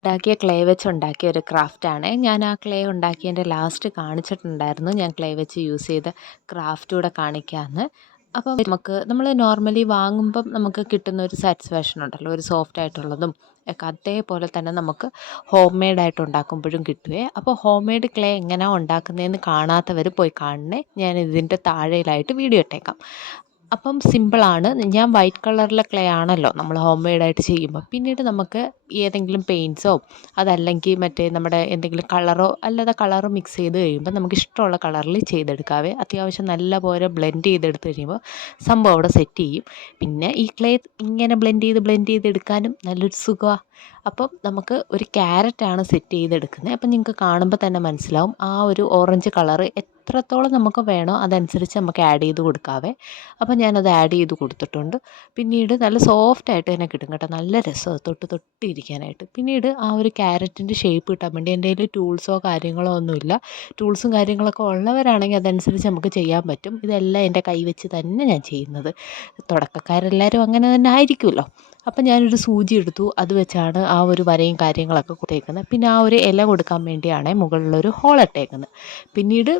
ഉണ്ടാക്കിയ ക്ലേ വെച്ച് ഉണ്ടാക്കിയ ഒരു ക്രാഫ്റ്റാണ്. ഞാൻ ആ ക്ലേ ഉണ്ടാക്കിയതിൻ്റെ ലാസ്റ്റ് കാണിച്ചിട്ടുണ്ടായിരുന്നു. ഞാൻ ക്ലേ വെച്ച് യൂസ് ചെയ്ത ക്രാഫ്റ്റ് കൂടെ കാണിക്കാമെന്ന്. അപ്പം നമ്മൾ നോർമലി വാങ്ങുമ്പം നമുക്ക് കിട്ടുന്ന ഒരു സാറ്റിസ്ഫാക്ഷൻ ഉണ്ടല്ലോ, ഒരു സോഫ്റ്റ് ആയിട്ടുള്ളതും ഒക്കെ അതേപോലെ തന്നെ നമുക്ക് ഹോം മെയ്ഡായിട്ട് ഉണ്ടാക്കുമ്പോഴും കിട്ടുവേ. അപ്പോൾ ഹോം മെയ്ഡ് ക്ലേ എങ്ങനെയാണ് ഉണ്ടാക്കുന്നതെന്ന് കാണാത്തവർ പോയി കാണണേ. ഞാൻ ഇതിൻ്റെ താഴെയിലായിട്ട് വീഡിയോ ഇട്ടേക്കാം. അപ്പം സിമ്പിളാണ്. ഞാൻ വൈറ്റ് കളറിലെ ക്ലേ ആണല്ലോ നമ്മൾ ഹോം മെയ്ഡായിട്ട് ചെയ്യുമ്പോൾ. പിന്നീട് നമുക്ക് ഏതെങ്കിലും പെയിൻറ്റ്സോ അതല്ലെങ്കിൽ മറ്റേ നമ്മുടെ എന്തെങ്കിലും കളറോ അല്ലാതെ കളറോ മിക്സ് ചെയ്ത് കഴിയുമ്പോൾ നമുക്ക് ഇഷ്ടമുള്ള കളറിൽ ചെയ്തെടുക്കാവേ. അത്യാവശ്യം നല്ല പോലെ ബ്ലെൻഡ് ചെയ്തെടുത്ത് കഴിയുമ്പോൾ സംഭവം അവിടെ സെറ്റ് ചെയ്യും. പിന്നെ ഈ ക്ലേ ഇങ്ങനെ ബ്ലെൻഡ് ചെയ്തെടുക്കാനും നല്ലൊരു സുഖമാണ്. അപ്പം നമുക്ക് ഒരു ക്യാരറ്റാണ് സെറ്റ് ചെയ്തെടുക്കുന്നത്. അപ്പം നിങ്ങൾക്ക് കാണുമ്പോൾ തന്നെ മനസ്സിലാവും ആ ഒരു ഓറഞ്ച് കളറ് എത്രത്തോളം നമുക്ക് വേണോ അതനുസരിച്ച് നമുക്ക് ആഡ് ചെയ്ത് കൊടുക്കാവേ. അപ്പം ഞാനത് ആഡ് ചെയ്ത് കൊടുത്തിട്ടുണ്ട്. പിന്നീട് നല്ല സോഫ്റ്റായിട്ട് തന്നെ കിട്ടും കേട്ടോ. നല്ല രസമാണ് തൊട്ടിരിക്കാനായിട്ട്. പിന്നീട് ആ ഒരു ക്യാരറ്റിൻ്റെ ഷേപ്പ് കിട്ടാൻ വേണ്ടി എൻ്റെ കയ്യിൽ ടൂൾസോ കാര്യങ്ങളോ ഒന്നുമില്ല. ടൂൾസും കാര്യങ്ങളൊക്കെ ഉള്ളവരാണെങ്കിൽ അതനുസരിച്ച് നമുക്ക് ചെയ്യാൻ പറ്റും. ഇതെല്ലാം എൻ്റെ കൈ വെച്ച് തന്നെ ഞാൻ ചെയ്യുന്നത്. തുടക്കക്കാരെല്ലാവരും അങ്ങനെ തന്നെ ആയിരിക്കുമല്ലോ. അപ്പം ഞാനൊരു സൂചി എടുത്തു. അത് വെച്ചാണ് ആ ഒരു വരയും കാര്യങ്ങളൊക്കെ കൊടുത്തേക്കുന്നത്. പിന്നെ ആ ഒരു ഇല കൊടുക്കാൻ വേണ്ടിയാണ് മുകളിലൊരു ഹോൾ ഇട്ടേക്കുന്നത്. പിന്നീട്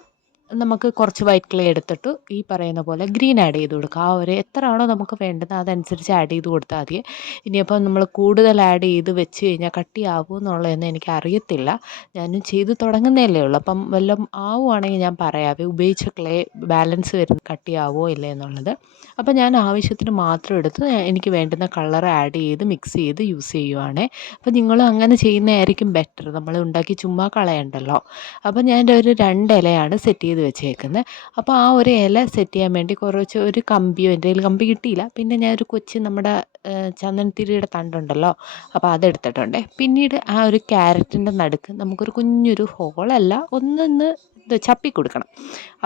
നമുക്ക് കുറച്ച് വൈറ്റ് ക്ലേ എടുത്തിട്ട് ഈ പറയുന്ന പോലെ ഗ്രീൻ ആഡ് ചെയ്ത് കൊടുക്കുക. ആ ഒരു എത്രയാണോ നമുക്ക് വേണ്ടത് അതനുസരിച്ച് ആഡ് ചെയ്ത് കൊടുത്താൽ മതി. ഇനിയിപ്പം നമ്മൾ കൂടുതൽ ആഡ് ചെയ്ത് വെച്ച് കഴിഞ്ഞാൽ കട്ടിയാവുമോ എന്നുള്ളതൊന്നും എനിക്കറിയത്തില്ല. ഞാനും ചെയ്ത് തുടങ്ങുന്നതല്ലേ ഉള്ളൂ. അപ്പം വല്ലതും ആവുകയാണെങ്കിൽ ഞാൻ പറയാവേ. ഉപയോഗിച്ച ക്ലേ ബാലൻസ് വരുന്ന കട്ടിയാവുമോ ഇല്ലേ എന്നുള്ളത്. അപ്പം ഞാൻ ആവശ്യത്തിന് മാത്രം എടുത്ത് എനിക്ക് വേണ്ടുന്ന കളർ ആഡ് ചെയ്ത് മിക്സ് ചെയ്ത് യൂസ് ചെയ്യുവാണേ. അപ്പം നിങ്ങളും അങ്ങനെ ചെയ്യുന്നതായിരിക്കും ബെറ്റർ. നമ്മൾ ഉണ്ടാക്കി ചുമ്മാ കളയണ്ടല്ലോ. അപ്പോൾ ഞാൻ ഒരു 2 ഇലയാണ് സെറ്റ് ചെയ്ത് വെച്ചേക്കുന്നത്. അപ്പോൾ ആ ഒരു ഇല സെറ്റ് ചെയ്യാൻ വേണ്ടി കുറച്ച് ഒരു കമ്പിയോ എൻ്റെ കയ്യിൽ കമ്പി കിട്ടിയില്ല. പിന്നെ ഞാൻ ഒരു കൊച്ച് നമ്മുടെ ചന്ദനത്തിരിയുടെ തണ്ടുണ്ടല്ലോ, അപ്പോൾ അതെടുത്തിട്ടുണ്ട്. പിന്നീട് ആ ഒരു ക്യാരറ്റിൻ്റെ നടുക്ക് നമുക്കൊരു കുഞ്ഞൊരു ഹോളല്ല ഒന്നൊന്ന് ചപ്പി കൊടുക്കണം.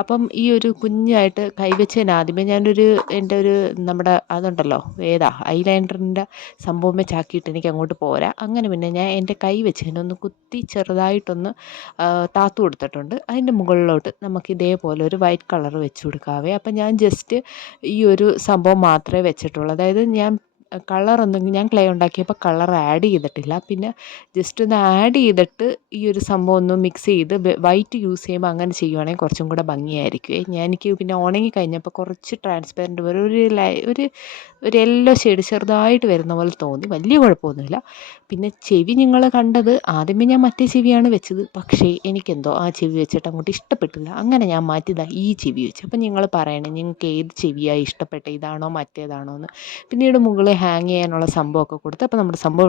അപ്പം ഈ ഒരു കുഞ്ഞായിട്ട് കൈവച്ചതിന് ആദ്യമേ ഞാനൊരു എൻ്റെ ഒരു നമ്മുടെ അതുണ്ടല്ലോ ഐലൈനറിൻ്റെ സംഭവം വെച്ചാക്കിയിട്ട് എനിക്ക് അങ്ങോട്ട് പോരാ. അങ്ങനെ പിന്നെ ഞാൻ എൻ്റെ കൈ വെച്ച് ഒന്ന് കുത്തി ചെറുതായിട്ടൊന്ന് താത്തു കൊടുത്തിട്ടുണ്ട്. അതിൻ്റെ മുകളിലോട്ട് നമുക്ക് ഇതേപോലെ ഒരു വൈറ്റ് കളർ വെച്ച് കൊടുക്കാവേ. അപ്പം ഞാൻ ജസ്റ്റ് ഈ ഒരു സംഭവം മാത്രമേ വെച്ചിട്ടുള്ളൂ. അതായത് ഞാൻ ഞാൻ ക്ലേ ഉണ്ടാക്കിയപ്പോൾ കളർ ആഡ് ചെയ്തിട്ടില്ല. പിന്നെ ജസ്റ്റ് ഒന്ന് ആഡ് ചെയ്തിട്ട് ഈ ഒരു സംഭവം ഒന്ന് മിക്സ് ചെയ്ത് വൈറ്റ് യൂസ് ചെയ്യുമ്പോൾ അങ്ങനെ ചെയ്യുവാണെങ്കിൽ കുറച്ചും കൂടെ ഭംഗിയായിരിക്കുമേ. എനിക്ക് പിന്നെ ഉണങ്ങി കഴിഞ്ഞപ്പോൾ കുറച്ച് ട്രാൻസ്പെറൻറ്റ് പോലെ ഒരു യെല്ലോ ഷെയ്ഡ് ചെറുതായിട്ട് വരുന്ന പോലെ തോന്നി. വലിയ കുഴപ്പമൊന്നുമില്ല. പിന്നെ ചെവി നിങ്ങൾ കണ്ടത് ആദ്യമേ ഞാൻ മറ്റേ ചെവിയാണ് വെച്ചത്. പക്ഷേ എനിക്കെന്തോ ആ ചെവി വെച്ചിട്ട് അങ്ങോട്ട് ഇഷ്ടപ്പെട്ടില്ല. അങ്ങനെ ഞാൻ മാറ്റിയതാണ് ഈ ചെവി വെച്ച്. അപ്പം നിങ്ങൾ പറയണേ നിങ്ങൾക്ക് ഏത് ചെവിയാണ് ഇഷ്ടപ്പെട്ടത്, ഇതാണോ മറ്റേതാണോ എന്ന്. പിന്നീട് മുകളിൽ ഹാങ് ചെയ്യാനുള്ള സംഭവമൊക്കെ കൊടുത്ത് അപ്പോൾ നമ്മുടെ സംഭവം